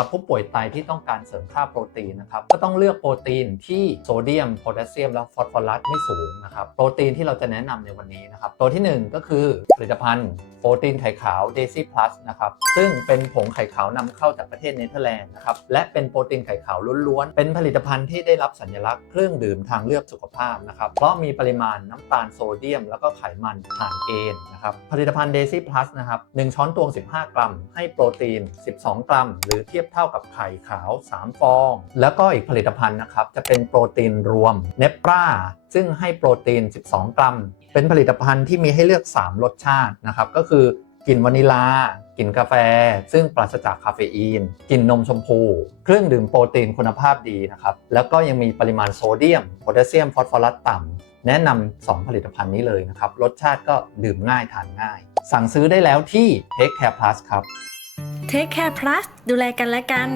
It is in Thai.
รับผู้ป่วยไตที่ต้องการเสริมค่าโปรตีนนะครับก็ต้องเลือกโปรตีนที่โซเดียมโพแทสเซียมและฟอสฟอรัสไม่สูงนะครับโปรตีนที่เราจะแนะนำในวันนี้นะครับตัวที่หนึ่งก็คือผลิตภัณฑ์โปรตีนไข่ขาว Daisy Plus นะครับซึ่งเป็นผงไข่ขาวนำเข้าจากประเทศเนเธอร์แลนด์นะครับและเป็นโปรตีนไข่ขาวล้วนๆ เป็นผลิตภัณฑ์ที่ได้รับสัญลักษณ์เครื่องดื่มทางเลือกสุขภาพนะครับเพราะมีปริมาณน้ำตาลโซเดียม แล้วก็ไขมันผ่านเกณฑ์นะครับผลิตภัณฑ์ Daisy Plus นะครับ1ช้อนตวง 15 กรัม ให้โปรตีน 12 กรัม หรือเทียบเท่ากับไข่ขาว 3 ฟอง แล้วก็อีกผลิตภัณฑ์นะครับ จะเป็นโปรตีนรวมเนปราซึ่งให้โปรตีน 12 กรัม เป็นผลิตภัณฑ์ที่มีให้เลือก 3 รสชาตินะครับ ก็คือกลิ่นวานิลา กลิ่นกาแฟ ซึ่งปราศจากคาเฟอีน กลิ่นนมชมพู เครื่องดื่มโปรตีนคุณภาพดีนะครับ แล้วก็ยังมีปริมาณโซเดียม โพแทสเซียม ฟอสฟอรัสต่ำ แนะนำ2ผลิตภัณฑ์นี้เลยนะครับ รสชาติก็ดื่มง่ายทานง่าย สั่งซื้อได้แล้วที่ Take Care Plus ครับ Take Care Plus ดูแลกันและกัน